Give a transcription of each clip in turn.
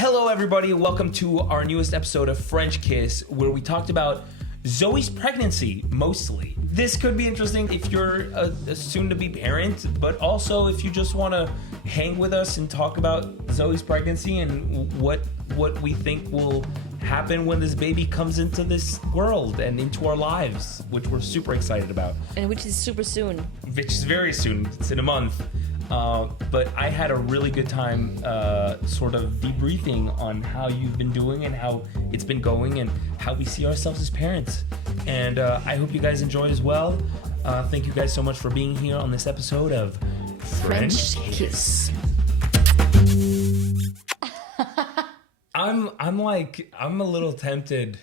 Hello, everybody. Welcome to our newest episode of French Kiss, where we talked about Zoe's pregnancy, mostly. This could be interesting if you're a soon-to-be parent, but also if you just want to hang with us and talk about Zoe's pregnancy and what we think will happen when this baby comes into this world and into our lives, which we're super excited about. And which is super soon. Which is very soon. It's in a month. But I had a really good time sort of debriefing on how you've been doing and how it's been going and how we see ourselves as parents. And I hope you guys enjoy as well. Thank you guys so much for being here on this episode of French Kiss. I'm a little tempted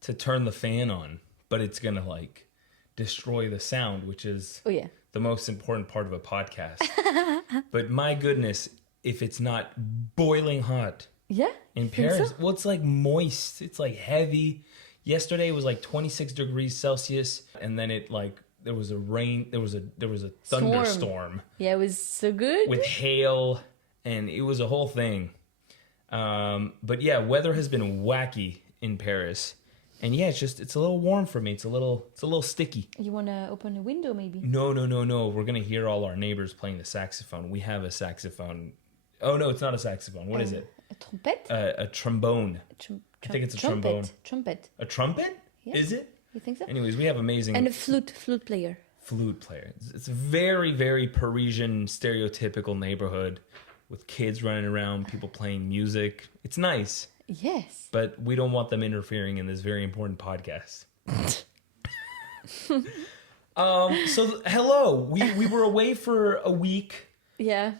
to turn the fan on, but it's gonna like destroy the sound, which is the most important part of a podcast. But my goodness, if it's not boiling hot in Paris. So? Well, it's like moist. It's like heavy. Yesterday it was like 26 degrees Celsius, and then it like there was a thunderstorm. Yeah, it was so good. With hail, and it was a whole thing. But yeah, weather has been wacky in Paris. And yeah, it's a little warm for me. It's a little sticky. You want to open a window maybe? No. We're going to hear all our neighbors playing the saxophone. We have a saxophone. Oh, no, it's not a saxophone. What is it? A trumpet? A trombone. I think it's a trombone. Trumpet. A trumpet? Yeah. Is it? You think so? Anyways, we have amazing... And a flute player. Flute player. It's a very, very Parisian, stereotypical neighborhood with kids running around, people playing music. It's nice. Yes. But we don't want them interfering in this very important podcast. So hello. We were away for a week. Yeah.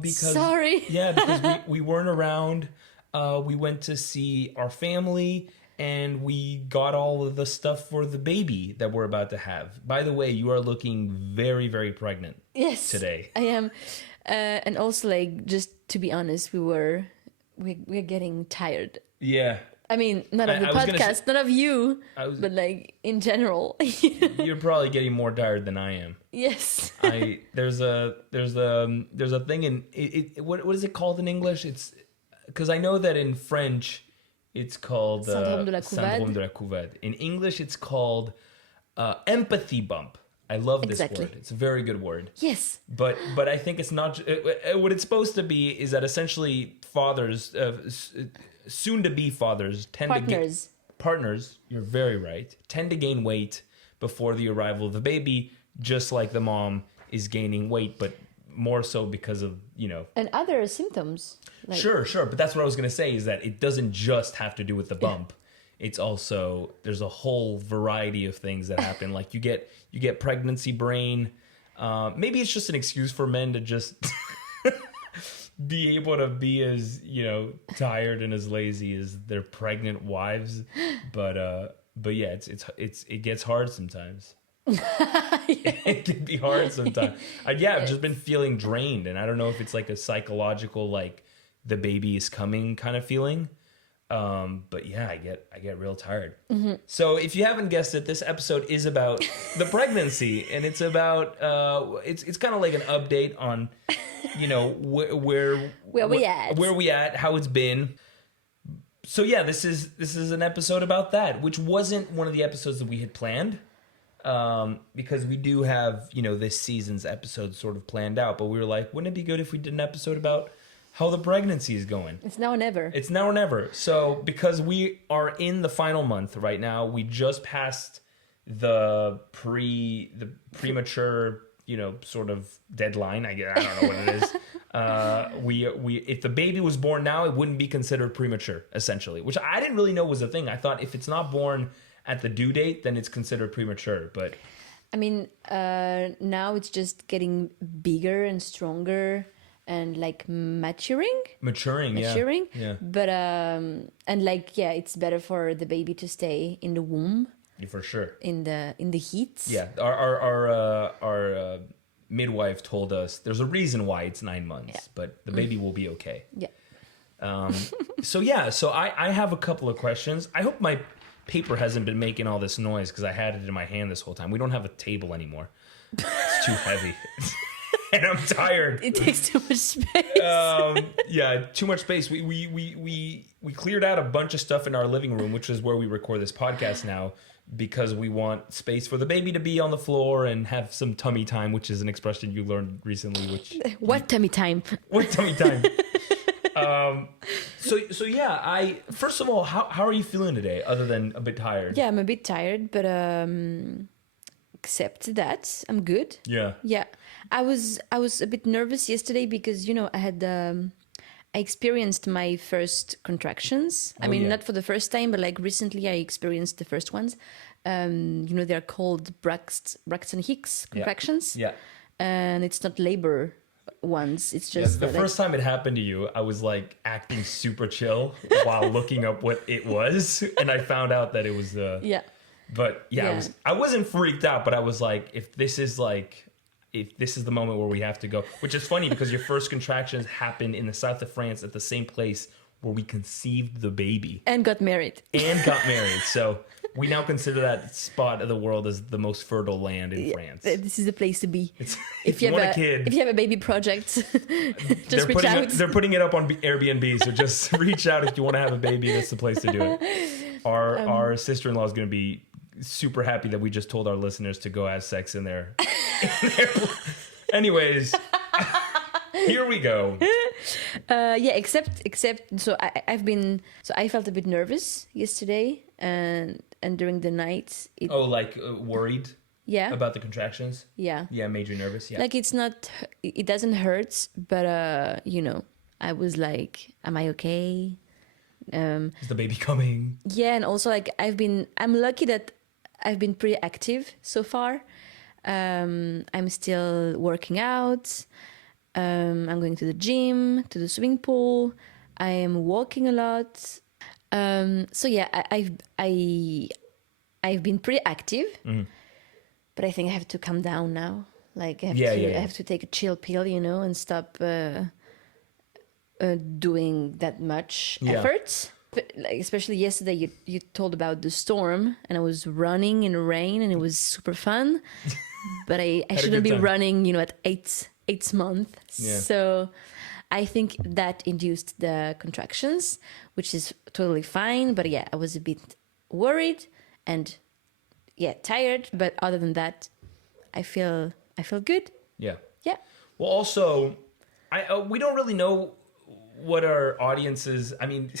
Because sorry. Yeah, because we weren't around. We went to see our family and we got all of the stuff for the baby that we're about to have. By the way, you are looking very, very pregnant. Yes. Today. I am. And also, like, just to be honest, we're getting tired. Yeah. I mean, not of the podcast, not of you, but like in general. You're probably getting more tired than I am. Yes. There's a thing in it. What is it called in English? It's because I know that in French it's called Syndrome de la couvade. In English it's called empathy bump. I love this word. It's a very good word. Yes. But I think it's not what it's supposed to be. Is that essentially fathers, soon-to-be fathers, partners. You're very right. Tend to gain weight before the arrival of the baby, just like the mom is gaining weight, but more so because of and other symptoms. Like... Sure. But that's what I was gonna say. Is that it doesn't just have to do with the bump. It's also, there's a whole variety of things that happen. Like you get pregnancy brain. Maybe it's just an excuse for men to just be able to be as, tired and as lazy as their pregnant wives. But yeah, it gets hard sometimes. It can be hard sometimes. I've just been feeling drained, and I don't know if it's like a psychological, like the baby is coming kind of feeling. But yeah, I get real tired. Mm-hmm. So if you haven't guessed it, this episode is about the pregnancy, and it's about it's kind of like an update on where we at, how it's been. So yeah, this is an episode about that, which wasn't one of the episodes that we had planned, because we do have this season's episode sort of planned out, but we were like, wouldn't it be good if we did an episode about how the pregnancy is going? It's now or never. So because we are in the final month right now, we just passed the premature, sort of deadline. I don't know what it is. We if the baby was born now, it wouldn't be considered premature, essentially, which I didn't really know was a thing. I thought if it's not born at the due date, then it's considered premature. But I mean, now it's just getting bigger and stronger. And like maturing, yeah. But and it's better for the baby to stay in the womb, for sure, in the heat. Yeah, our midwife told us there's a reason why it's 9 months, but the baby will be okay. Yeah. So I have a couple of questions. I hope my paper hasn't been making all this noise because I had it in my hand this whole time. We don't have a table anymore. It's too heavy. and I'm tired. It takes too much space. Yeah, too much space. We cleared out a bunch of stuff in our living room, which is where we record this podcast now, because we want space for the baby to be on the floor and have some tummy time, which is an expression you learned recently. What tummy time? What tummy time? So yeah, first of all, how are you feeling today, other than a bit tired? Yeah, I'm a bit tired, but except that, I'm good. Yeah. Yeah. I was a bit nervous yesterday because, I experienced my first contractions. I mean, not for the first time, but like recently I experienced the first ones. They're called Braxton Hicks contractions. Yeah. And it's not labor ones. It's just the first time it happened to you, I was like acting super chill while looking up what it was, and I found out that it was Yeah. But yeah, I wasn't freaked out, but I was like, if this is the moment where we have to go, which is funny because your first contractions happened in the south of France at the same place where we conceived the baby. And got married. So we now consider that spot of the world as the most fertile land in France. This is the place to be. If you want a kid. If you have a baby project, just reach out. They're putting it up on Airbnb, so just reach out if you want to have a baby. That's the place to do it. Our sister-in-law is going to be super happy that we just told our listeners to go have sex in their anyways. Here we go. Except so I felt a bit nervous yesterday and during the night. Worried about the contractions? Yeah, made you nervous. Yeah, like it doesn't hurt, but I was like, am I okay? Is the baby coming? Yeah, and also like I'm lucky that I've been pretty active so far. I'm still working out. I'm going to the gym, to the swimming pool. I am walking a lot. So yeah, I've been pretty active, but I think I have to calm down now. Like I have to take a chill pill, and stop doing that much effort. But, like, especially yesterday, you told about the storm, and I was running in the rain, and it was super fun. But I shouldn't be running, at eighth month. Yeah. So I think that induced the contractions, which is totally fine. But yeah, I was a bit worried and tired. But other than that, I feel good. Yeah. Yeah. Well, also, we don't really know what our audience is. I mean,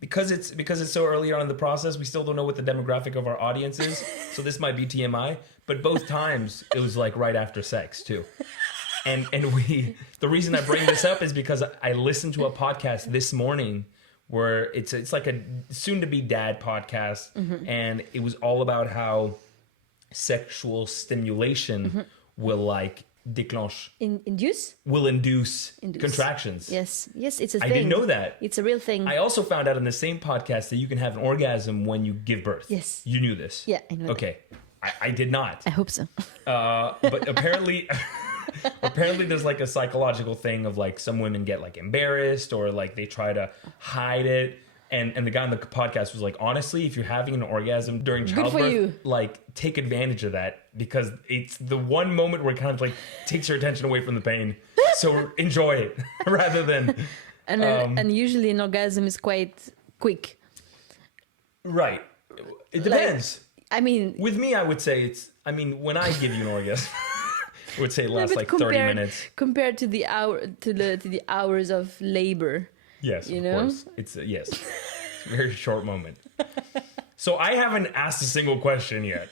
because it's so early on in the process, we still don't know what the demographic of our audience is. So this might be TMI. But both times it was like right after sex too. And the reason I bring this up is because I listened to a podcast this morning where it's like a soon to be dad podcast, and it was all about how sexual stimulation will like déclenche induce contractions. Yes, it's a thing. I didn't know that. It's a real thing. I also found out in the same podcast that you can have an orgasm when you give birth. Yes. You knew this? Yeah, I know. Okay. I did not. I hope so. But apparently there's like a psychological thing of like some women get like embarrassed or like they try to hide it. And the guy on the podcast was like, honestly, if you're having an orgasm during childbirth, like take advantage of that because it's the one moment where it kind of like takes your attention away from the pain. So enjoy it rather than. And usually an orgasm is quite quick. Right. It depends. With me, I would say when I give you an orgasm, I would say it lasts like 30 minutes. Compared to the hours of labor. Yes, of course. It's a very short moment. So I haven't asked a single question yet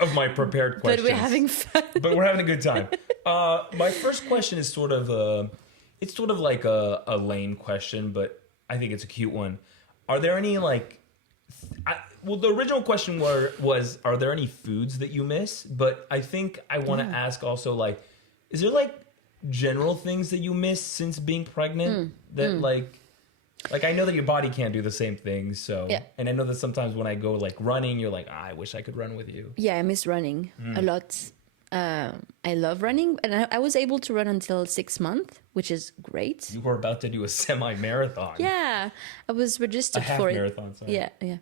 of my prepared questions. But we're having fun. But we're having a good time. My first question is sort of like a lame question, but I think it's a cute one. Are there any the original question was, are there any foods that you miss? But I think I want to ask also, like, is there, like, general things that you miss since being pregnant? Like, I know that your body can't do the same things, so... Yeah. And I know that sometimes when I go, like, running, you're like, I wish I could run with you. Yeah, I miss running a lot. I love running, and I was able to run until 6 months, which is great. You were about to do a semi-marathon. Yeah, I was registered for it. A half marathon, sorry. Yeah.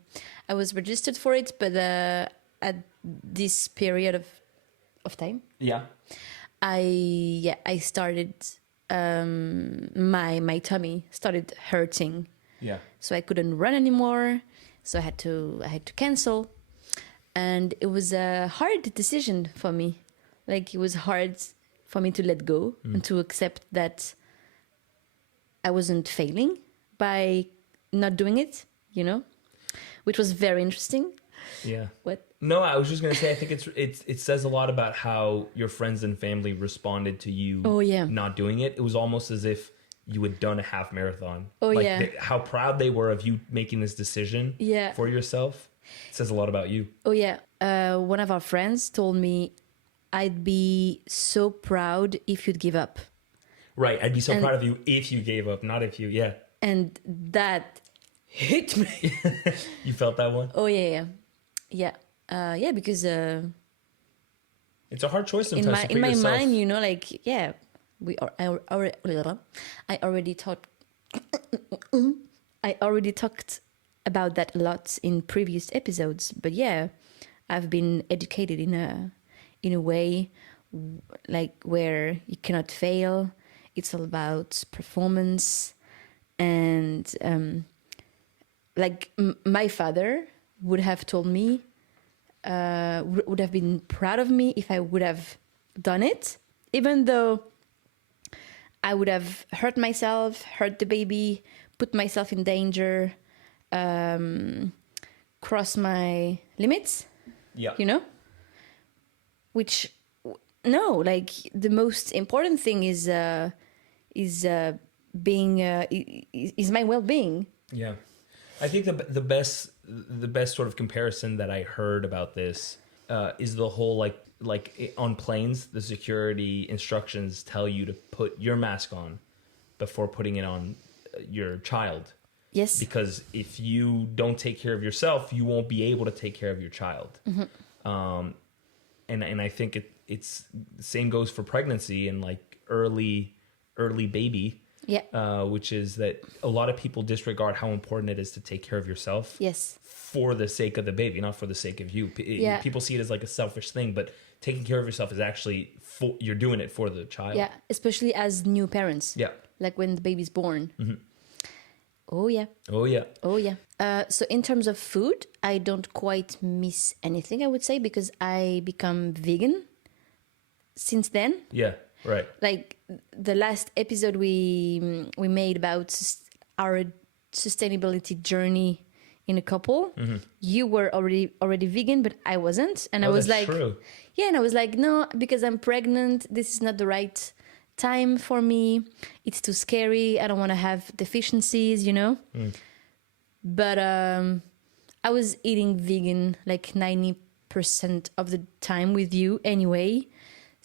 I was registered for it, but at this period of time, I started my tummy started hurting. Yeah. So I couldn't run anymore. So I had to cancel. And it was a hard decision for me. Like, it was hard for me to let go and to accept that I wasn't failing by not doing it, you know, which was very interesting. Yeah. What? No, I was just gonna say, I think it says a lot about how your friends and family responded to you not doing it. It was almost as if you had done a half marathon. How proud they were of you making this decision for yourself. It says a lot about you. Oh yeah. One of our friends told me, I'd be so proud if you'd give up. Right. I'd be so proud of you if you gave up, not if you, And that hit me. You felt that one? Oh yeah. Because it's a hard choice sometimes. In my mind, you know, like, I already talked about that a lot in previous episodes. But yeah, I've been educated in a way like where you cannot fail. It's all about performance, and my father would have told me, would have been proud of me if I would have done it, even though I would have hurt myself, hurt the baby, put myself in danger, cross my limits. Yeah. You know? Which, no, like, the most important thing is my well-being. Yeah. I think the best sort of comparison that I heard about this is the whole like on planes, the security instructions tell you to put your mask on before putting it on your child. Yes. Because if you don't take care of yourself, you won't be able to take care of your child. Mm-hmm. And I think it's the same goes for pregnancy and like early baby. Yeah. Which is that a lot of people disregard how important it is to take care of yourself. Yes. For the sake of the baby, not for the sake of you. Yeah. People see it as like a selfish thing, but taking care of yourself is actually you're doing it for the child. Yeah, especially as new parents. Yeah. Like when the baby's born. Mm-hmm. Oh yeah. Oh yeah. Oh yeah. So in terms of food, I don't quite miss anything, I would say, because I become vegan since then. Yeah. Right. Like the last episode we made about our sustainability journey in a couple, you were already vegan, but I wasn't, and I was like, true. Yeah, and I was like, no, because I'm pregnant, this is not the right time for me. It's too scary. I don't want to have deficiencies, you know. But I was eating vegan like 90% of the time with you anyway.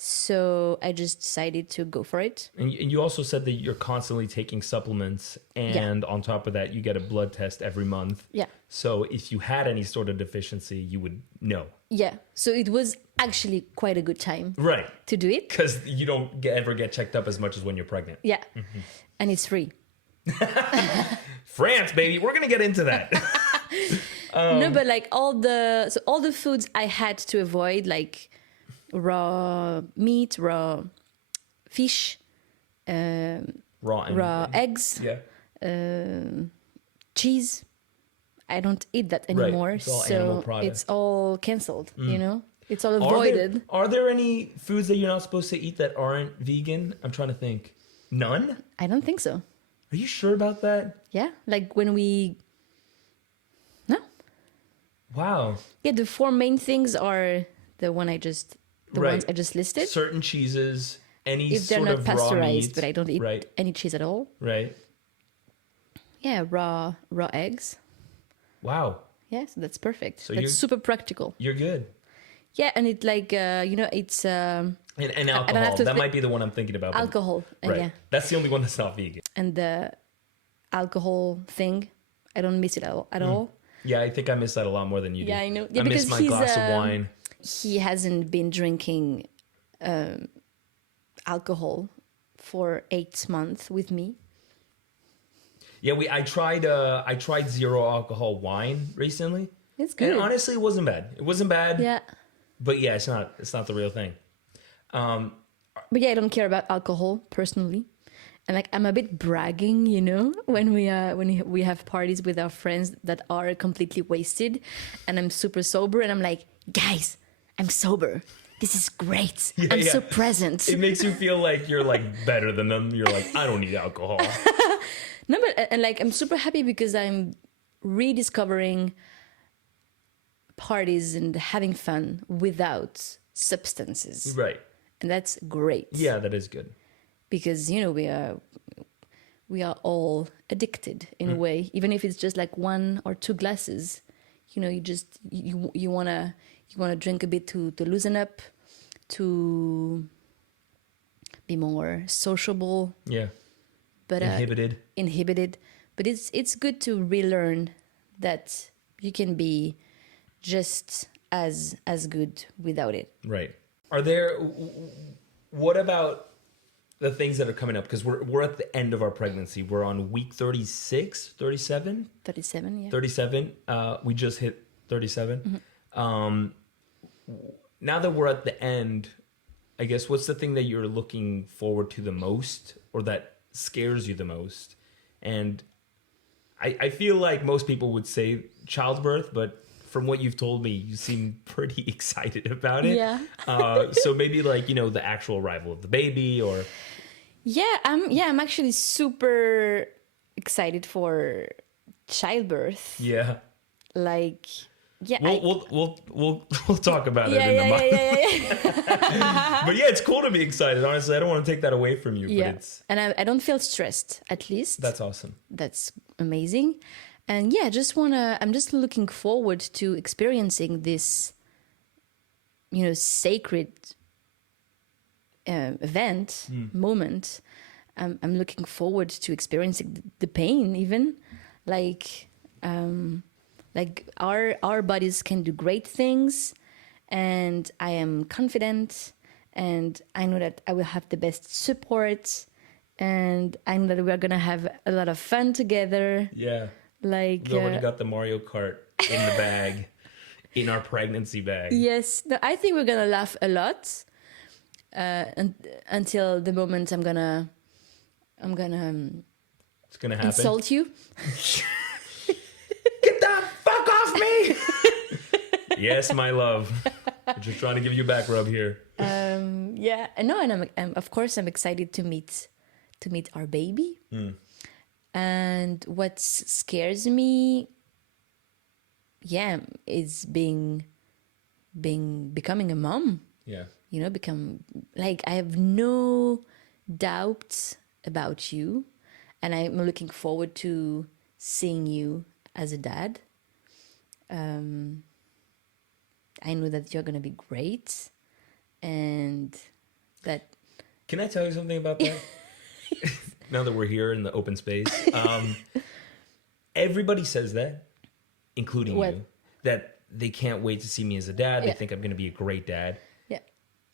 So I just decided to go for it. And you also said that you're constantly taking supplements, and on top of that, you get a blood test every month. Yeah. So if you had any sort of deficiency, you would know. Yeah. So it was actually quite a good time. Right. To do it. Because you don't ever get checked up as much as when you're pregnant. Yeah. Mm-hmm. And it's free. France, baby. We're going to get into that. No, but like all the foods I had to avoid, like raw meat, raw fish, raw eggs, cheese. I don't eat that anymore, right. it's all canceled. You know, it's all avoided. Are there any foods that you're not supposed to eat that aren't vegan? I'm trying to think. None? I don't think so. Are you sure about that? Yeah, like when we. No. Wow. Yeah, the 4 main things are the ones I just listed. Certain cheeses, any if they're sort not of pasteurized, raw meat, but I don't eat any cheese at all. Right. Yeah, raw eggs. Wow. Yeah, so that's perfect. So that's super practical. You're good. Yeah, and it like it's and alcohol. That might be the one I'm thinking about. Alcohol. Right. Yeah. That's the only one that's not vegan. And the alcohol thing, I don't miss it at all. Yeah, I think I miss that a lot more than you do. Yeah, I know. Yeah, I miss my glass of wine. He hasn't been drinking alcohol for 8 months with me. Yeah, I tried zero alcohol wine recently. It's good. And honestly, it wasn't bad. It wasn't bad. Yeah. But yeah, it's not the real thing. But yeah, I don't care about alcohol personally. And like I'm a bit bragging, when we have parties with our friends that are completely wasted, and I'm super sober, and I'm like, guys, I'm sober. This is great. I'm so present. It makes you feel like you're like better than them. You're like, I don't need alcohol. No, but and like I'm super happy because I'm rediscovering parties and having fun without substances. Right. And that's great. Yeah, that is good. Because we are all addicted in a way, even if it's just like 1 or 2 glasses. You wanna drink a bit to loosen up, to be more sociable. Yeah. But inhibited. But it's good to relearn that you can be just as good without it. Right. What about the things that are coming up? Because we're at the end of our pregnancy. We're on week 36, 37? 37, yeah. 37. We just hit 37. Now that we're at the end, I guess, what's the thing that you're looking forward to the most, or that scares you the most? And I feel like most people would say childbirth, but from what you've told me, you seem pretty excited about it. Yeah. So maybe like, the actual arrival of the baby, or... Yeah, I'm actually super excited for childbirth. Yeah. Like, yeah. We'll talk about it in a month. Yeah. But yeah, it's cool to be excited. Honestly, I don't want to take that away from you. Yeah. But it's... And I don't feel stressed, at least. That's awesome. That's amazing. And yeah, I'm just looking forward to experiencing this, sacred moment. I'm looking forward to experiencing the pain, even like our bodies can do great things, and I am confident, and I know that I will have the best support, and I know that we're gonna have a lot of fun together. Yeah. Like we already got the Mario Kart in the bag, in our pregnancy bag. Yes, no, I think we're gonna laugh a lot. Until the moment I'm gonna it's gonna happen. Insult you. Get the fuck off me! Yes, my love. I'm just trying to give you a back rub here. Yeah, no, and I'm of course I'm excited to meet our baby. And what scares me, is becoming a mom. Yeah. Become like, I have no doubts about you, and I'm looking forward to seeing you as a dad. I know that you're gonna be great, and that... Can I tell you something about that? Now that we're here in the open space, everybody says that, including you, that they can't wait to see me as a dad. They think I'm gonna be a great dad.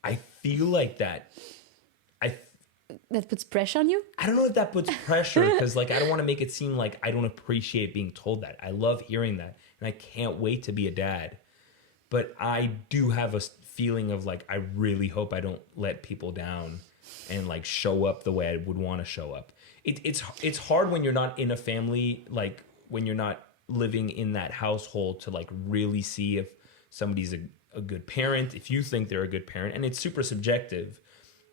I feel like that puts pressure on you. I don't know if that puts pressure, because like I don't want to make it seem like I don't appreciate being told that. I love hearing that, and I can't wait to be a dad. But I do have a feeling of like, I really hope I don't let people down and like show up the way I would want to show up. It's hard when you're not in a family, like when you're not living in that household, to like really see if somebody's a good parent, if you think they're a good parent, and it's super subjective.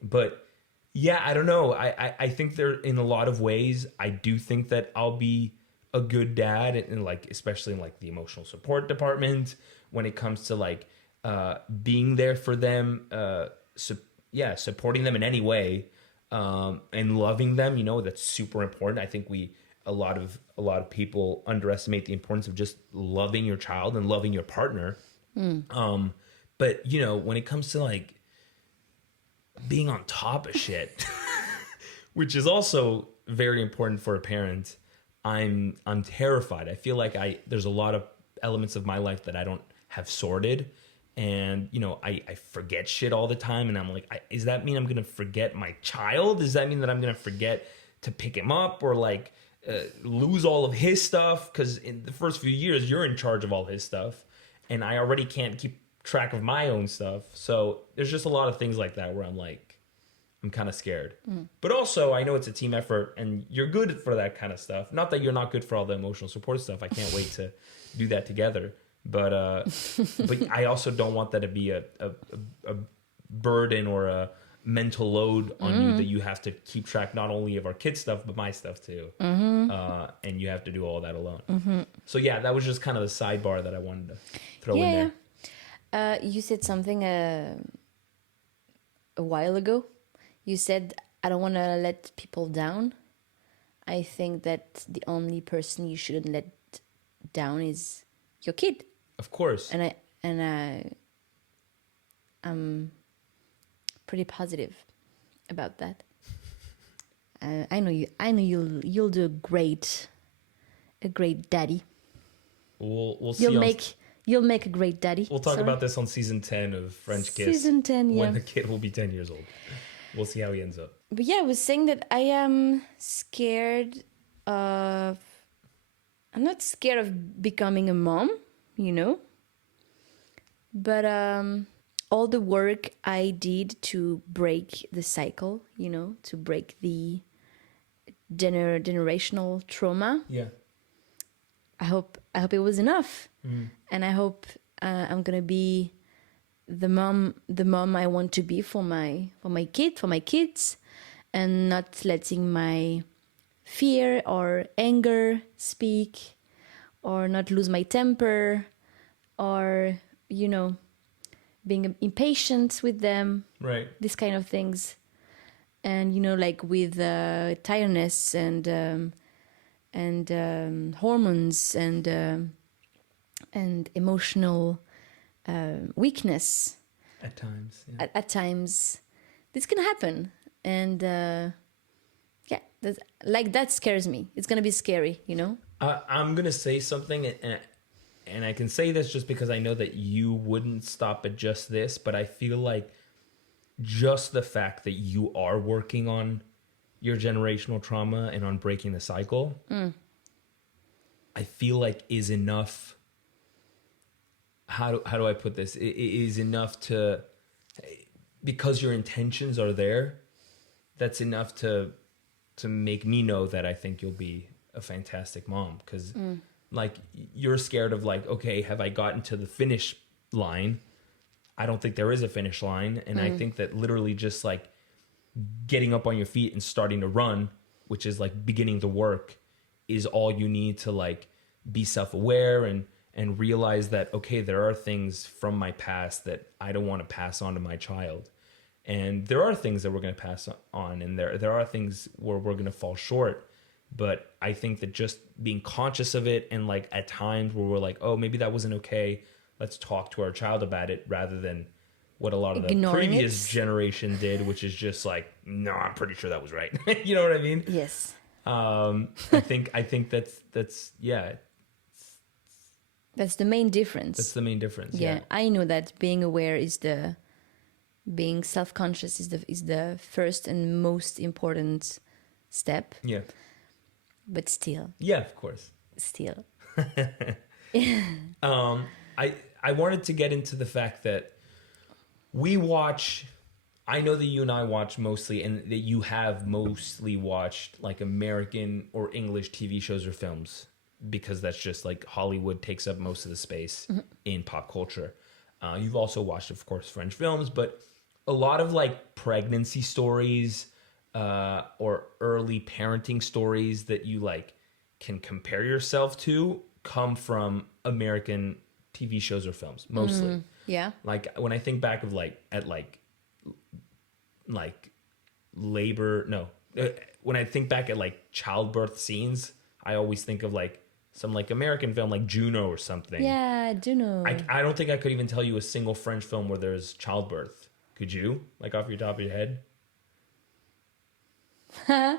But yeah, I don't know. I think there, in a lot of ways, I do think that I'll be a good dad, and like, especially in like the emotional support department, when it comes to like being there for them, supporting them in any way, and loving them. That's super important. I think a lot of people underestimate the importance of just loving your child and loving your partner. But when it comes to like being on top of shit, which is also very important for a parent, I'm terrified. I feel like there's a lot of elements of my life that I don't have sorted, and I forget shit all the time, and I'm like, does that mean I'm gonna forget my child? Does that mean that I'm gonna forget to pick him up, or like lose all of his stuff? Because in the first few years, you're in charge of all his stuff, and I already can't keep track of my own stuff. So there's just a lot of things like that where I'm like, I'm kind of scared. But also, I know it's a team effort, and you're good for that kind of stuff. Not that you're not good for all the emotional support stuff. I can't wait to do that together. But I also don't want that to be a burden or a mental load on you that you have to keep track not only of our kids' stuff, but my stuff too. And you have to do all that alone. So yeah, that was just kind of the sidebar that I wanted to throw in there. You said something a while ago. You said, I don't want to let people down. I think that the only person you shouldn't let down is your kid. Of course. I'm pretty positive about that. I know you'll do a great daddy. We'll see. You'll make a great daddy. We'll talk about this on season 10 of French Kiss. Season 10, yeah. When the kid will be 10 years old. We'll see how he ends up. But yeah, I was saying that I am scared of... I'm not scared of becoming a mom, But all the work I did to break the cycle, to break the generational trauma. Yeah. I hope it was enough. And I hope I'm going to be the mom I want to be for my kids, and not letting my fear or anger speak, or not lose my temper, or being impatient with them, right? These kind of things, and like with tiredness and hormones and emotional weakness. At times, yeah. At times, this can happen, and that scares me. It's gonna be scary, I'm gonna say something, and I can say this just because I know that you wouldn't stop at just this, but I feel like just the fact that you are working on your generational trauma and on breaking the cycle, I feel like is enough. How do I put this? It is enough to, because your intentions are there, that's enough to make me know that I think you'll be a fantastic mom. Because like, you're scared of like, okay, have I gotten to the finish line? I don't think there is a finish line. And I think that literally just like getting up on your feet and starting to run, which is like beginning to work, is all you need to like be self-aware and realize that, okay, there are things from my past that I don't want to pass on to my child. And there are things that we're going to pass on, and there are things where we're going to fall short. But I think that just being conscious of it, and like at times where we're like, oh, maybe that wasn't okay, let's talk to our child about it, rather than what a lot of the previous generation did, which is just like, no, I'm pretty sure that was right. You know what I mean? Yes. I think that's yeah. That's the main difference. That's the main difference. Yeah, I know that being aware being self-conscious is the first and most important step. Yeah. But still. Yeah, of course. Still. I wanted to get into the fact that I know that you and I watch mostly, and that you have mostly watched like American or English TV shows or films, because that's just like Hollywood takes up most of the space in pop culture. You've also watched, of course, French films, but a lot of like pregnancy stories or early parenting stories that you like can compare yourself to come from American TV shows or films, mostly. Yeah. Like when I think back of when I think back at like childbirth scenes, I always think of like some like American film like Juno or something. Yeah, Juno. I don't think I could even tell you a single French film where there's childbirth. Could you? Like off your top of your head?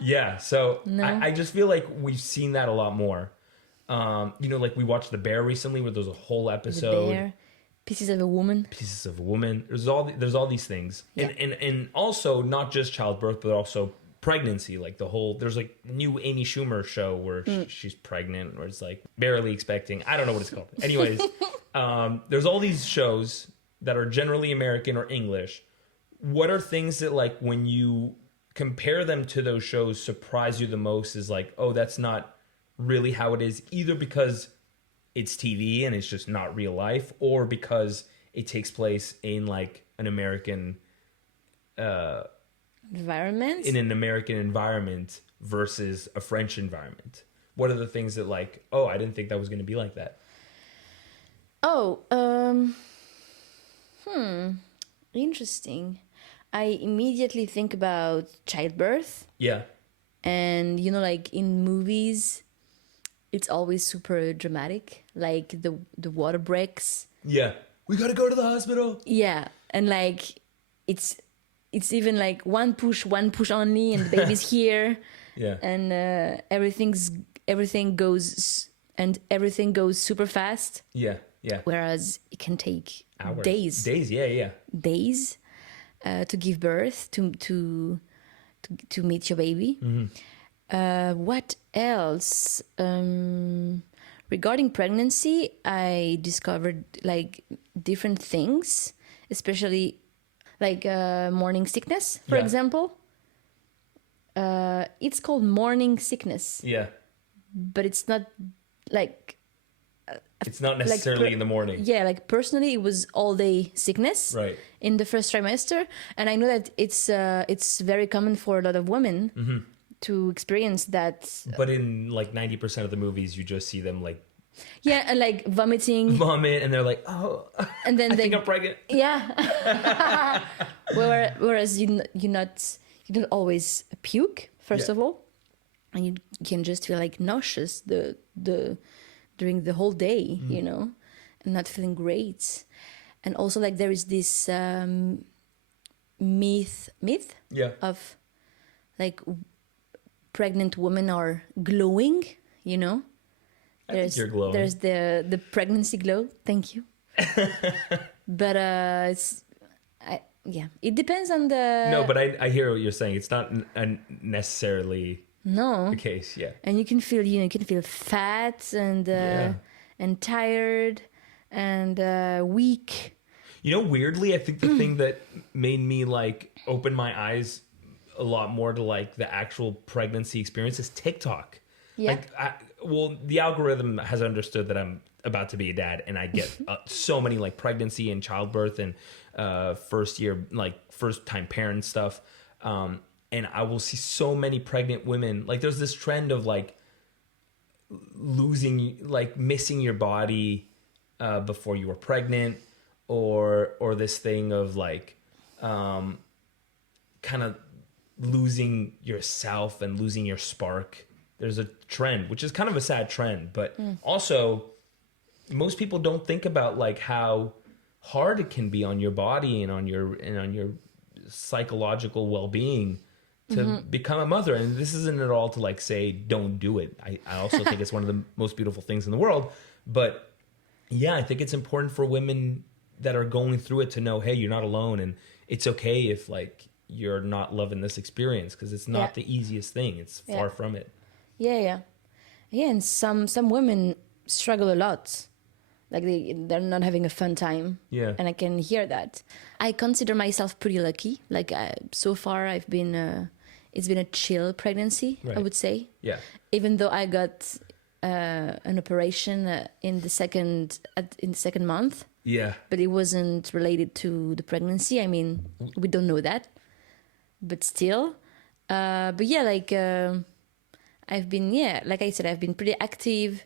Yeah, so no. I just feel like we've seen that a lot more. Like we watched The Bear recently, where there's a whole episode. The Bear, Pieces of a Woman. There's all these things. Yeah. And also not just childbirth, but also pregnancy. Like there's like new Amy Schumer show where she's pregnant, or it's like barely expecting. I don't know what it's called. Anyways, there's all these shows that are generally American or English, what are things that like when you compare them to those shows surprise you the most is like, oh, that's not really how it is, either because it's TV and it's just not real life, or because it takes place in like an American environment, in an American environment versus a French environment. What are the things that like, oh, I didn't think that was going to be like that? Oh, interesting. I immediately think about childbirth. Yeah. And, you know, like in movies, it's always super dramatic. Like the water breaks. Yeah. We got to go to the hospital. Yeah. And like, it's even like one push only, and the baby's here. Yeah. And everything goes super fast. Yeah. Yeah. Whereas it can take hours. Days. Yeah. Days to give birth, to meet your baby. Mm-hmm. What else? Regarding pregnancy, I discovered like different things, especially like morning sickness, for example. It's called morning sickness. Yeah. But it's not like... It's not necessarily in the morning. Yeah, like personally, it was all-day sickness in the first trimester. And I know that it's very common for a lot of women to experience that. But in like 90% of the movies, you just see them like... Yeah, and like vomiting. Vomit, and they're like, oh, and then I think I'm pregnant. Yeah. Whereas you don't always puke, first of all. And you can just feel like nauseous during the whole day, you know, and not feeling great. And also like there is this myth of like pregnant women are glowing, you know. I think you're glowing. There's the pregnancy glow. Thank you. But it depends on the... No, but I hear what you're saying. It's not necessarily... No. The case, yeah. And you can feel fat and tired and weak. You know, weirdly, I think the thing that made me like open my eyes a lot more to like the actual pregnancy experience is TikTok. Yeah. Like, the algorithm has understood that I'm about to be a dad, and I get so many like pregnancy and childbirth and first time parent stuff. And I will see so many pregnant women. Like there's this trend of like missing your body before you were pregnant, or this thing of like kind of losing yourself and losing your spark. There's a trend, which is kind of a sad trend, but also most people don't think about like how hard it can be on your body and on your psychological well-being to become a mother. And this isn't at all to like say don't do it. I also think it's one of the most beautiful things in the world. But yeah, I think it's important for women that are going through it to know, hey, you're not alone, and it's okay if like you're not loving this experience, because it's not the easiest thing. It's far from it. Yeah. And some women struggle a lot. Like they're not having a fun time. Yeah. And I can hear that. I consider myself pretty lucky. Like so far I've been it's been a chill pregnancy, I would say. Yeah. Even though I got an operation in the second month. Yeah. But it wasn't related to the pregnancy. I mean, we don't know that. But still. But yeah, like I've been, like I said, I've been pretty active,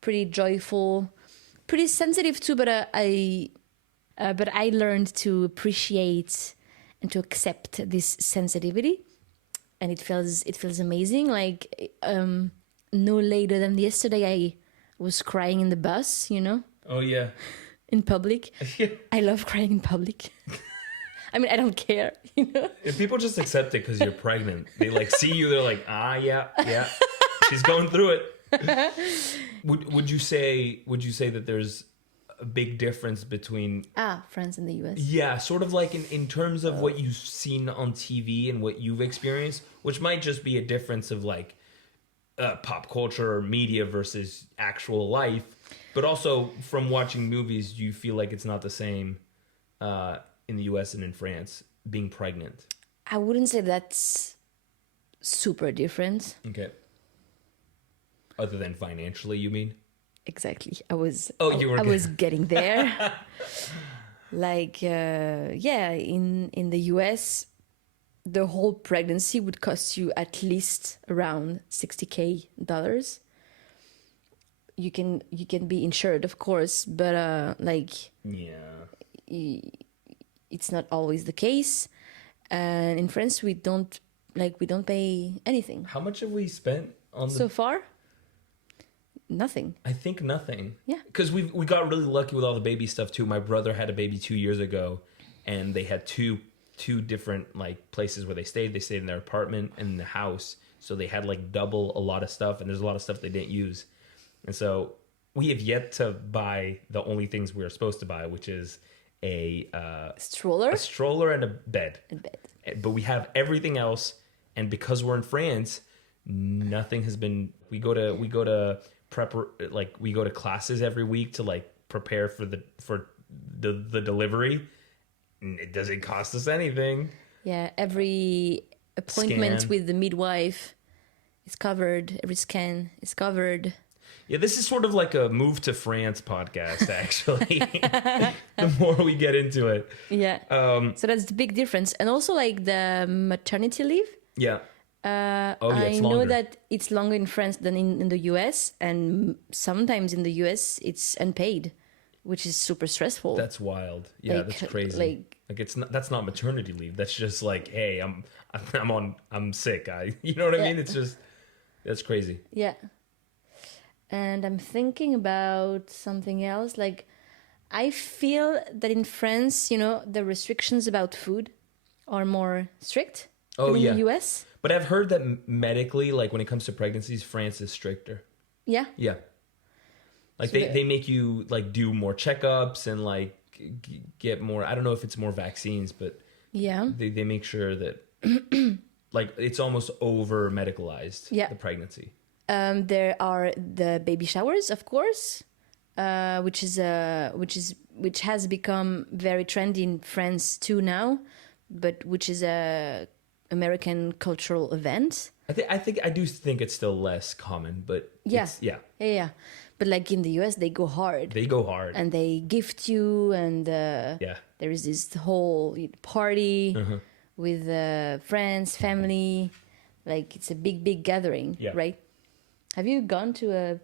pretty joyful, pretty sensitive too, but I learned to appreciate and to accept this sensitivity, and it feels amazing. Like no later than yesterday, I was crying in the bus, you know. Oh yeah. In public. I love crying in public. I mean, I don't care, you know. If people just accept it because you're pregnant, they like see you, they're like, yeah, she's going through it. Would you say that there's a big difference between France and the US? Yeah, sort of like in terms of what you've seen on TV and what you've experienced, which might just be a difference of like pop culture or media versus actual life, but also from watching movies, do you feel like it's not the same in the US and in France being pregnant? I wouldn't say that's super different. Okay. Other than financially, you mean? Exactly. I was getting there. Like, in the US, the whole pregnancy would cost you at least around $60,000. You can be insured, of course, but it's not always the case. And in France, we don't pay anything. How much have we spent on so far? Nothing. I think nothing. Yeah. Because we got really lucky with all the baby stuff too. My brother had a baby 2 years ago, and they had two different like places where they stayed. They stayed in their apartment and in the house, so they had like double a lot of stuff, and there's a lot of stuff they didn't use. And so we have yet to buy the only things we were supposed to buy, which is a stroller and a bed. But we have everything else, and because we're in France, nothing has been. We go to classes every week to like prepare for the delivery. It doesn't cost us anything. Yeah, every appointment with the midwife is covered. Every scan is covered. Yeah, this is sort of like a move to France podcast, actually. The more we get into it. Yeah. So that's the big difference. And also like the maternity leave. Yeah. I know that it's longer in France than in the US. And sometimes in the US, it's unpaid, which is super stressful. That's wild. Yeah, like, that's crazy. That's not maternity leave. That's just like, hey, I'm sick. You know what I mean? It's just, that's crazy. Yeah. And I'm thinking about something else. Like, I feel that in France, the restrictions about food are more strict than in the US. But I've heard that medically, like when it comes to pregnancies, France is stricter. Yeah. Yeah. Like so they make you like do more checkups and like get more. I don't know if it's more vaccines, but yeah, they make sure that like it's almost over medicalized. Yeah. The pregnancy. There are the baby showers, of course, which has become very trendy in France too now, but which is a American cultural event. I do think it's still less common, but yeah. But like in the US, they go hard. And they gift you, and there is this whole party with friends, family. Like it's a big gathering, right? Have you gone to a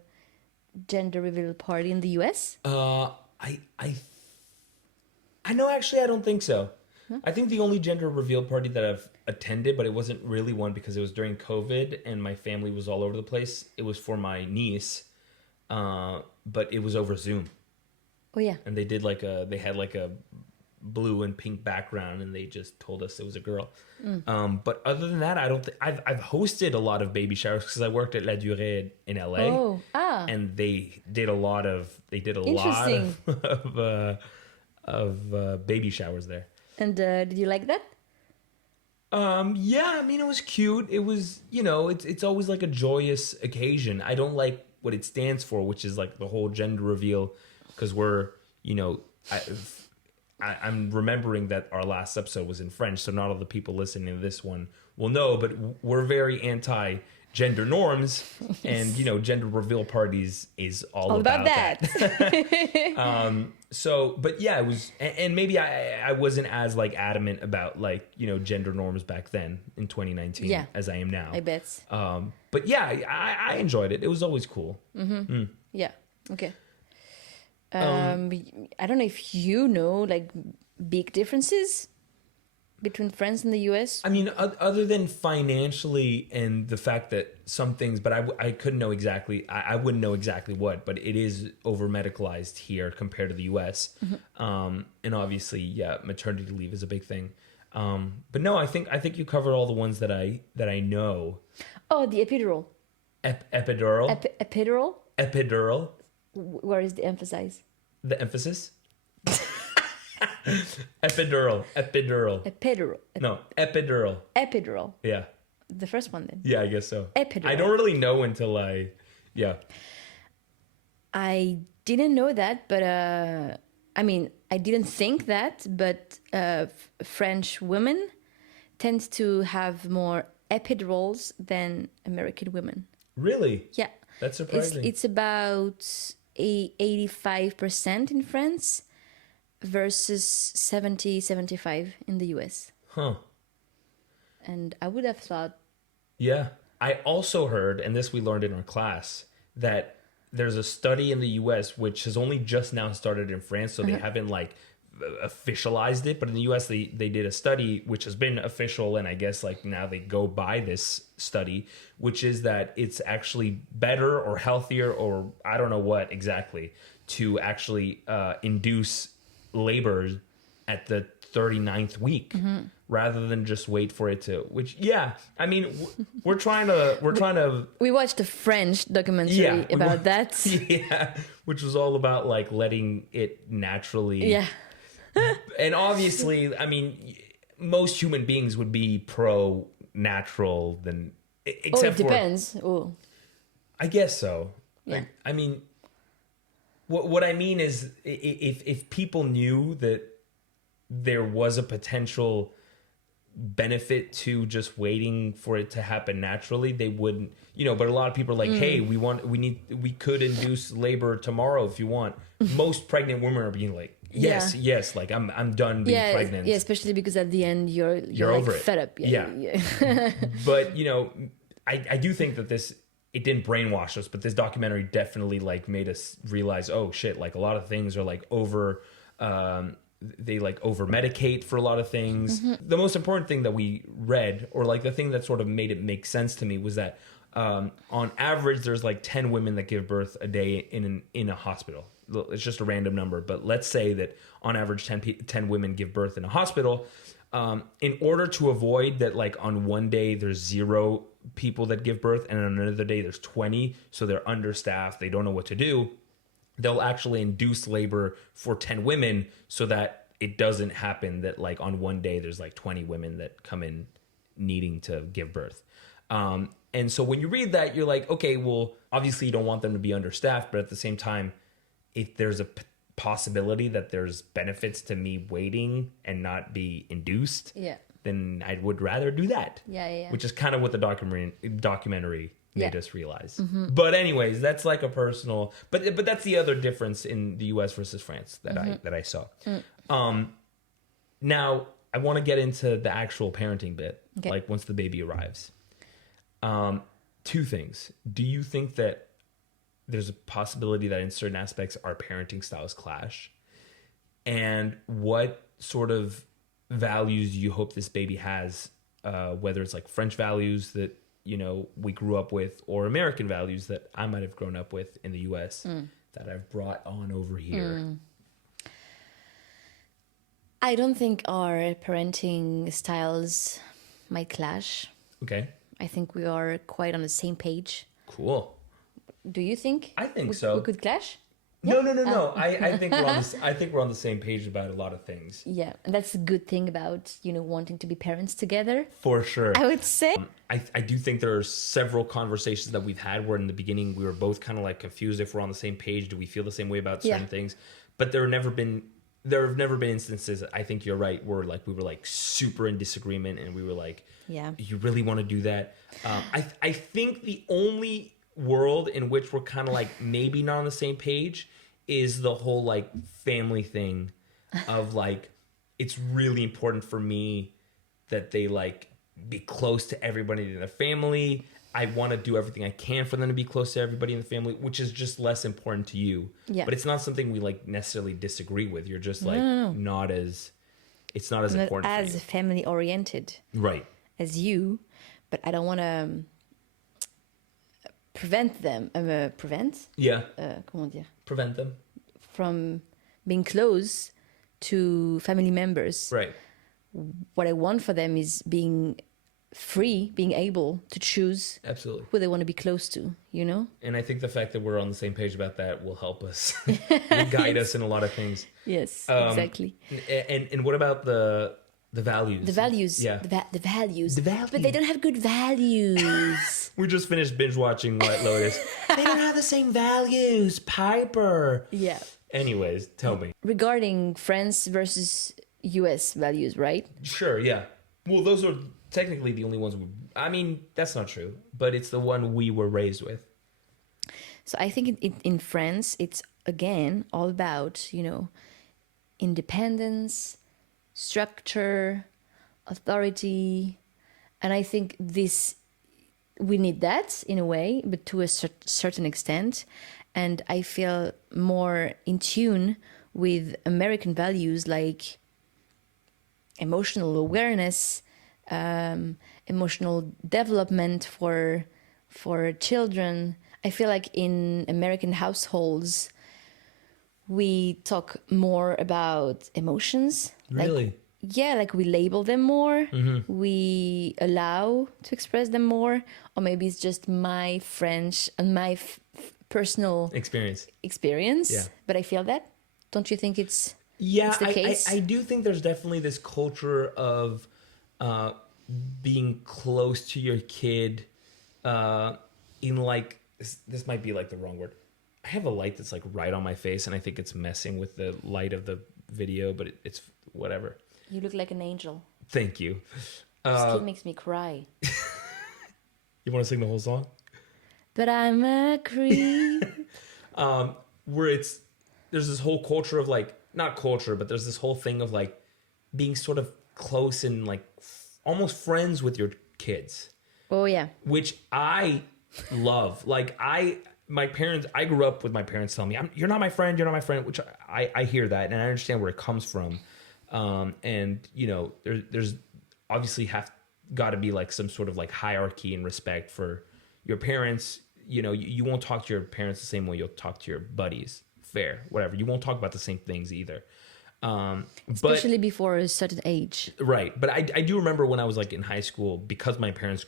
gender reveal party in the US? I know, actually, I don't think so. Huh? I think the only gender reveal party that I've attended, but it wasn't really one because it was during COVID and my family was all over the place. It was for my niece, but it was over Zoom. Oh yeah. And they had like a blue and pink background, and they just told us it was a girl. But other than that, I don't think I've hosted a lot of baby showers because I worked at La Durée in LA. And they did a lot of baby showers there. And did you like that? Yeah, I mean, it was cute. It was, it's always like a joyous occasion. I don't like what it stands for, which is like the whole gender reveal, because we're, I'm remembering that our last episode was in French, so not all the people listening to this one will know, but we're very anti-gender norms, and, gender reveal parties is all about that. But yeah, it was, and maybe I wasn't as like adamant about like, gender norms back then in 2019 as I am now. I bet. But yeah, I enjoyed it. It was always cool. Mm-hmm. Yeah. Okay. I don't know if you know like big differences between France and the US. I mean, other than financially and the fact that some things, but I couldn't know exactly. I wouldn't know exactly what, but it is over medicalized here compared to the US. Mm-hmm. And obviously, maternity leave is a big thing. But no, I think you covered all the ones that I know. Oh, the epidural. Epidural. Epidural. Epidural. Where is the emphasis? The emphasis? Epidural. No, epidural. Epidural. Yeah. The first one then. Yeah, I guess so. Epidural. I don't really know until I didn't know that, but I mean, I didn't think that, but French women tend to have more epidurals than American women. Really? Yeah. That's surprising. It's about 85% in France versus 75 in the US. Huh. And I would have thought... Yeah. I also heard, and this we learned in our class, that there's a study in the US which has only just now started in France, so they haven't like officialized it, but in the US they did a study which has been official, and I guess like now they go by this study, which is that it's actually better or healthier or I don't know what exactly to actually induce labor at the 39th week rather than just wait for it to, which I mean we're trying to we watched a French documentary about that, which was all about like letting it naturally and obviously I mean most human beings would be pro natural than except it depends. I guess so. Yeah. I mean what I mean is if people knew that there was a potential benefit to just waiting for it to happen naturally, they wouldn't, but a lot of people are like, hey, we could induce labor tomorrow if you want. Most pregnant women are being like, yes, like I'm done being pregnant. Yeah, especially because at the end you're like over it. fed up. Yeah. But I do think that it didn't brainwash us, but this documentary definitely like made us realize, oh shit, like a lot of things are like they like over medicate for a lot of things. The most important thing that we read, or like the thing that sort of made it make sense to me, was that on average there's like 10 women that give birth a day in a hospital. It's just a random number, but let's say that on average 10 women give birth in a hospital. In order to avoid that, like on one day there's 0 people that give birth and on another day there's 20, so they're understaffed, they don't know what to do, they'll actually induce labor for 10 women so that it doesn't happen that like on one day there's like 20 women that come in needing to give birth. And so when you read that, you're like, okay, well, obviously you don't want them to be understaffed, but at the same time, if there's a possibility that there's benefits to me waiting and not be induced, then I would rather do that. Which is kind of what the documentary made us realize. But anyways, that's like a personal, but that's the other difference in the US versus France that I saw. Now I want to get into the actual parenting bit, like once the baby arrives. 2 things. Do you think that there's a possibility that in certain aspects our parenting styles clash? And what sort of values do you hope this baby has, whether it's like French values that we grew up with, or American values that I might have grown up with in the US that I've brought on over here? I don't think our parenting styles might clash. Okay. I think we are quite on the same page. Cool. Do you think? I think so. We could clash? No. I think we're on the same page about a lot of things. Yeah, and that's a good thing about wanting to be parents together. For sure, I would say. I do think there are several conversations that we've had where in the beginning we were both kind of like confused if we're on the same page. Do we feel the same way about certain things? But there have never been instances. I think you're right. Where like we were like super in disagreement, and we were like, you really want to do that? I think the only world in which we're kind of like maybe not on the same page is the whole like family thing of like it's really important for me that they like be close to everybody in their family. I want to do everything I can for them to be close to everybody in the family, which is just less important to you. But it's not something we like necessarily disagree with. You're just like not as important as family oriented, right, as you. But I don't want to prevent them. Prevent them from being close to family members. Right. What I want for them is being free, being able to choose absolutely who they want to be close to, And I think the fact that we're on the same page about that will help us guide us in a lot of things. Yes, exactly. And what about The values. The values. Yeah. The values. The values. But they don't have good values. We just finished binge watching White Lotus. They don't have the same values, Piper. Yeah. Anyways, tell me. Regarding France versus US values, right? Sure, yeah. Well, those are technically the only ones. I mean, that's not true, but it's the one we were raised with. So I think in France, it's again all about, independence, structure, authority. And I think we need that in a way, but to a certain extent. And I feel more in tune with American values like emotional awareness, emotional development for children. I feel like in American households, we talk more about emotions. Really? Like we label them more. Mm-hmm. We allow to express them more. Or maybe it's just my French and my personal experience. Yeah. But I feel that. Don't you think it's the case? I do think there's definitely this culture of being close to your kid in like, this might be like the wrong word. I have a light that's like right on my face and I think it's messing with the light of the video, but it's whatever. You look like an angel. Thank you. This kid makes me cry. You want to sing the whole song? But I'm a creep. Where there's this whole culture of like, not culture, but there's this whole thing of like being sort of close and like almost friends with your kids. Oh yeah. Which I love. Like I grew up with my parents telling me, you're not my friend, which I hear that and I understand where it comes from. And there's obviously got to be like some sort of like hierarchy and respect for your parents. You won't talk to your parents the same way you'll talk to your buddies. Fair, whatever. You won't talk about the same things either. Especially before a certain age. Right. But I do remember when I was like in high school, because my parents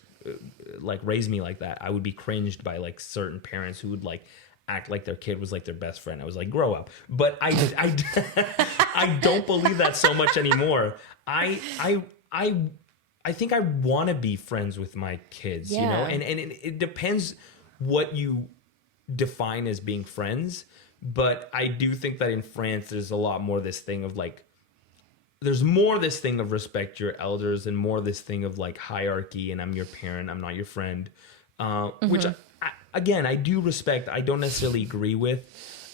like raised me like that, I would be cringed by like certain parents who would like act like their kid was like their best friend. I was like, grow up. But I don't believe that so much anymore. I think I want to be friends with my kids, and it depends what you define as being friends. But I do think that in France, there's a lot more this thing of like, there's more this thing of respect your elders and more this thing of like hierarchy and I'm your parent, I'm not your friend, which I do respect. I don't necessarily agree with,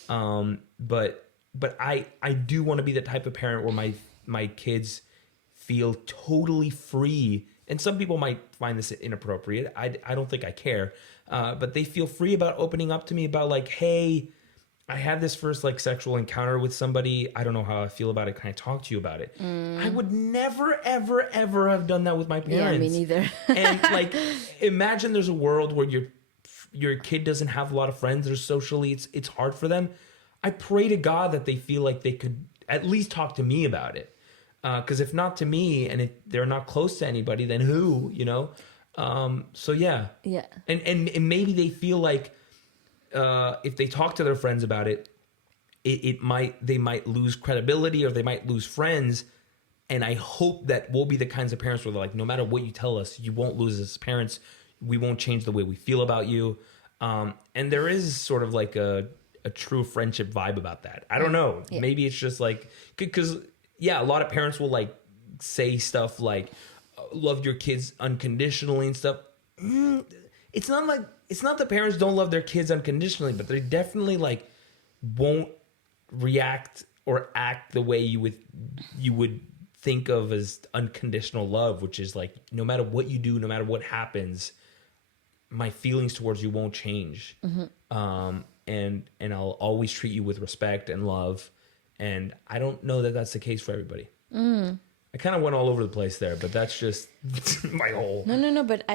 but I do want to be the type of parent where my kids feel totally free. And some people might find this inappropriate. I don't think I care, but they feel free about opening up to me about like, hey, I had this first like sexual encounter with somebody. I don't know how I feel about it. Can I talk to you about it? I would never, ever, ever have done that with my parents. Yeah, me neither. And like, imagine there's a world where your kid doesn't have a lot of friends. Or socially, it's hard for them. I pray to God that they feel like they could at least talk to me about it. Because if not to me, and if they're not close to anybody, then who? So yeah. Yeah. And maybe they feel like, if they talk to their friends about it, they might lose credibility or they might lose friends. And I hope that we'll be the kinds of parents where they're like, no matter what you tell us, you won't lose us as parents. We won't change the way we feel about you. And there is sort of like a true friendship vibe about that. I don't know. Yeah. Maybe it's just like, because a lot of parents will like say stuff like, love your kids unconditionally and stuff. It's not that parents don't love their kids unconditionally, but they definitely like won't react or act the way you would think of as unconditional love, which is like, no matter what you do, no matter what happens, my feelings towards you won't change. Mm-hmm. And I'll always treat you with respect and love. And I don't know that that's the case for everybody. I kind of went all over the place there, but that's just my whole. No. But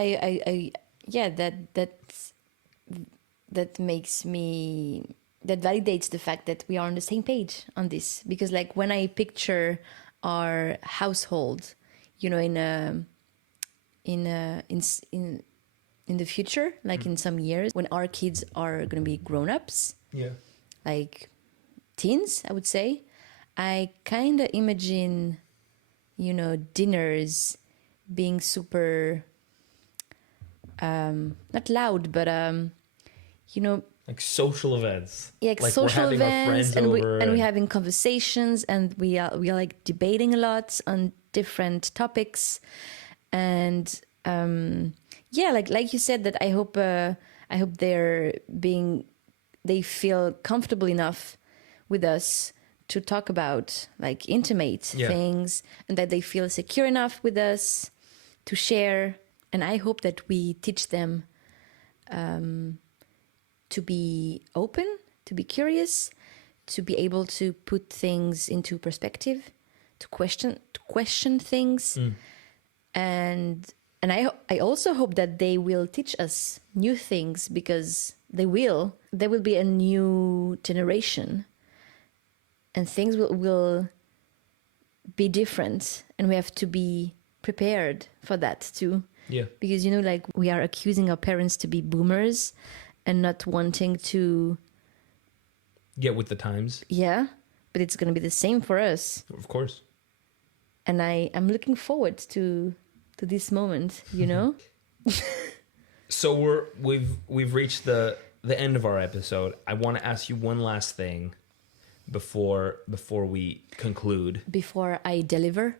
that makes me, that validates the fact that we are on the same page on this. Because like when I picture our household, in the future, like in some years, when our kids are going to be grown-ups, like teens, I would say, I kind of imagine dinners, being super not loud, but like social events. Yeah, like social we're having events, our friends and over we're having conversations, and we are like debating a lot on different topics, and like you said, that I hope they feel comfortable enough with us to talk about like intimate things, and that they feel secure enough with us to share. And I hope that we teach them to be open, to be curious, to be able to put things into perspective, to question things. And I also hope that they will teach us new things, because there will be a new generation, and things will be different, and we have to be prepared for that too. Yeah. Because like we are accusing our parents to be boomers and not wanting to get with the times. Yeah, but it's going to be the same for us. Of course. And I'm looking forward to this moment, So we've reached the end of our episode. I want to ask you one last thing before we conclude. Before I deliver?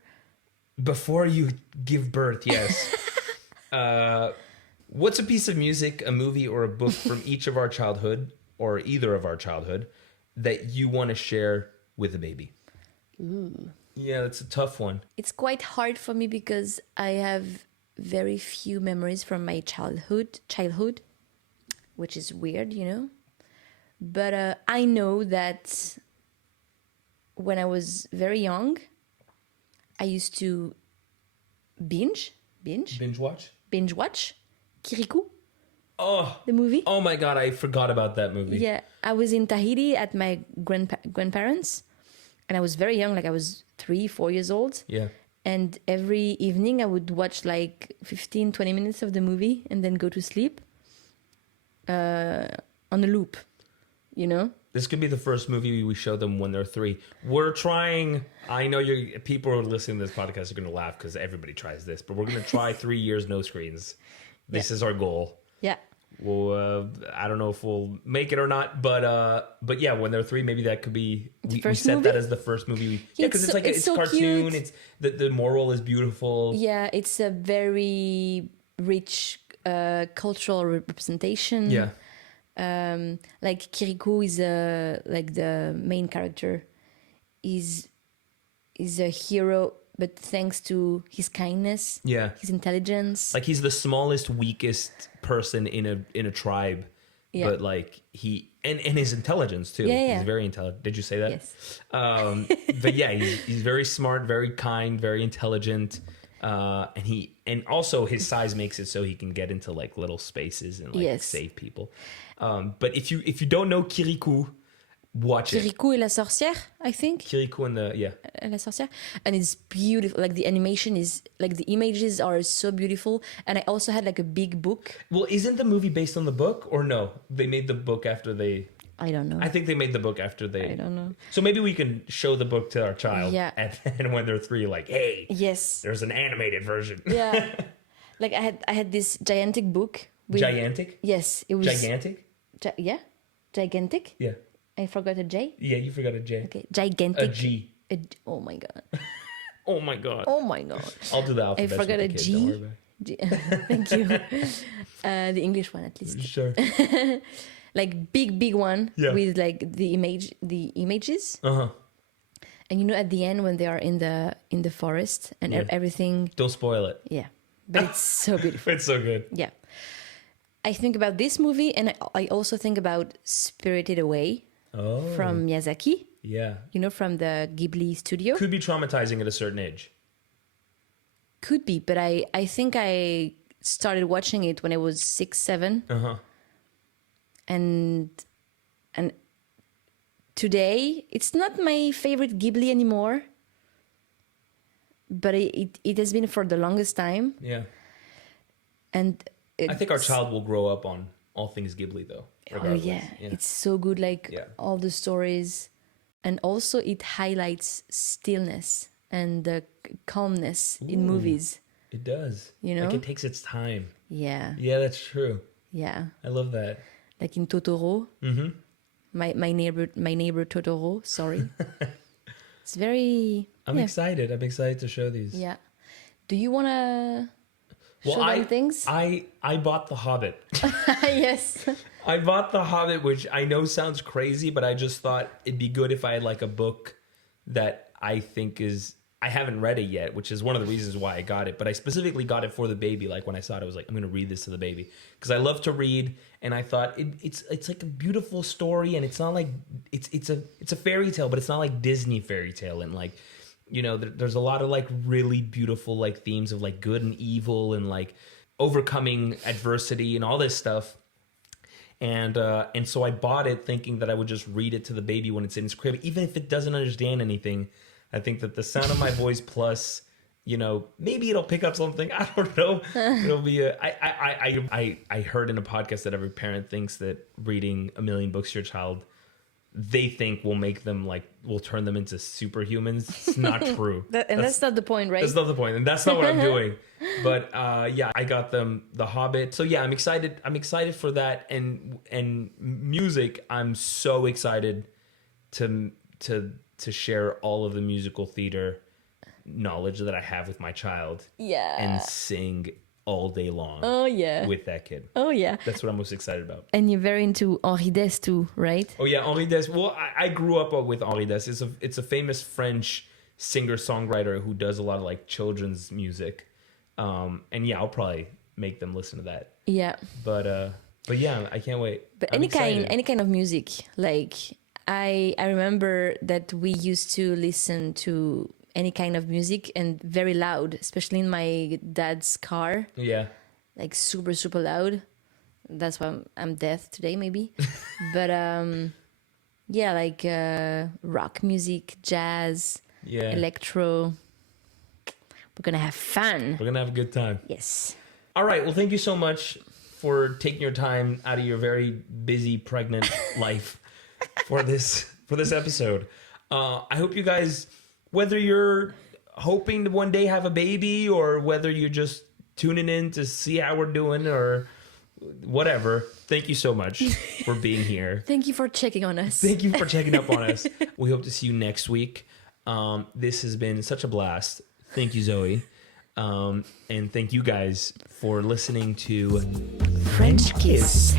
Before you give birth, yes. What's a piece of music, a movie, or a book from each of our childhood, or either of our childhood, that you want to share with the baby? Ooh. Yeah, that's a tough one. It's quite hard for me because I have very few memories from my childhood, which is weird, But I know that when I was very young, I used to binge watch Kirikou. Oh, the movie. Oh my God, I forgot about that movie. Yeah, I was in Tahiti at my grandparents, and I was very young, like I was 3-4 years old. Yeah. And every evening I would watch like 15-20 minutes of the movie and then go to sleep on a loop, This could be the first movie we show them when they're 3. We're trying. I know people who are listening to this podcast are going to laugh because everybody tries this, but we're going to try 3 years no screens. This is our goal. Yeah. Well, I don't know if we'll make it or not, but yeah, when they're 3, maybe that could be. We set that as the first movie. Yeah, because it's so cartoon. Cute. It's the moral is beautiful. Yeah, it's a very rich cultural representation. Yeah. Like Kirikou is like the main character is a hero, but thanks to his kindness, his intelligence. Like he's the smallest, weakest person in a tribe, but like and his intelligence too. Yeah. He's very intelligent. Did you say that? Yes. But yeah, he's very smart, very kind, very intelligent. And also his size makes it so he can get into like little spaces and like save people. But if you don't know Kirikou, watch it. Kirikou et la sorcière, I think. Kirikou and la sorcière, and it's beautiful. Like the animation is like the images are so beautiful. And I also had like a big book. Well, isn't the movie based on the book or no? They made the book after they. I don't know. I think they made the book after they. I don't know. So maybe we can show the book to our child. Yeah. And then when they're 3, like, hey. Yes. There's an animated version. Yeah. Like I had this gigantic book. Gigantic? Yes, it was gigantic. Gigantic. Yeah. I forgot a J. Yeah, you forgot a J. Okay, gigantic. A G. Oh my god. Oh my god. Oh my god. I'll do the alphabet. I forgot a G. Thank you. The English one at least. Sure. Like big one with like the images. Uh-huh. And at the end when they are in the forest and everything. Don't spoil it. Yeah. But it's so beautiful. It's so good. Yeah. I think about this movie, and I also think about Spirited Away from Miyazaki. Yeah. From the Ghibli studio. Could be traumatizing at a certain age. Could be, but I think I started watching it when I was 6, 7. Uh-huh. And today, it's not my favorite Ghibli anymore. But it has been for the longest time. Yeah. And I think our child will grow up on all things Ghibli, though. Oh, yeah. It's so good, like all the stories. And also it highlights stillness and the calmness in movies. It does. You know? Like it takes its time. Yeah. Yeah, that's true. Yeah. I love that. Like in Totoro. Mm-hmm. My neighbor Totoro, sorry. It's very... I'm excited. I'm excited to show these. Yeah. Do you want to show them things? I bought The Hobbit. Yes. I bought The Hobbit, which I know sounds crazy, but I just thought it'd be good if I had like a book that I think is... I haven't read it yet, which is one of the reasons why I got it. But I specifically got it for the baby. Like when I saw it, I was like, I'm going to read this to the baby. Because I love to read. And I thought it's like a beautiful story. And it's not like... It's a fairy tale, but it's not like Disney fairy tale. And like... You know, there's a lot of like really beautiful like themes of like good and evil and like overcoming adversity and all this stuff. And so I bought it thinking that I would just read it to the baby when it's in its crib, even if it doesn't understand anything. I think that the sound of my voice plus, you know, maybe it'll pick up something. I don't know. It'll be I heard in a podcast that every parent thinks that reading a million books to your child, they think will turn them into superhumans. It's not true. That's not the point, right? That's not the point. And that's not what I'm doing. But yeah, I got them The Hobbit. So yeah, I'm excited. I'm excited for that. And music, I'm so excited to share all of the musical theater knowledge that I have with my child. Yeah. And sing all day long. Oh yeah. With that kid. Oh yeah. That's what I'm most excited about. And you're very into Henri Dess too, right? Oh yeah, Henri Dess. Well, I grew up with Henri Dess. It's a famous French singer-songwriter who does a lot of like children's music. And yeah, I'll probably make them listen to that. Yeah. But yeah, I can't wait. But any kind of music. Like I remember that we used to listen to any kind of music and very loud, especially in my dad's car. Yeah. Like super, super loud. That's why I'm deaf today, maybe. But yeah, like rock music, jazz, electro. We're going to have fun. We're going to have a good time. Yes. All right. Well, thank you so much for taking your time out of your very busy, pregnant life for this episode. I hope you guys... Whether you're hoping to one day have a baby or whether you're just tuning in to see how we're doing or whatever, thank you so much for being here. Thank you for checking on us. Thank you for checking up on us. We hope to see you next week. This has been such a blast. Thank you, Zoe. And thank you guys for listening to French Kiss.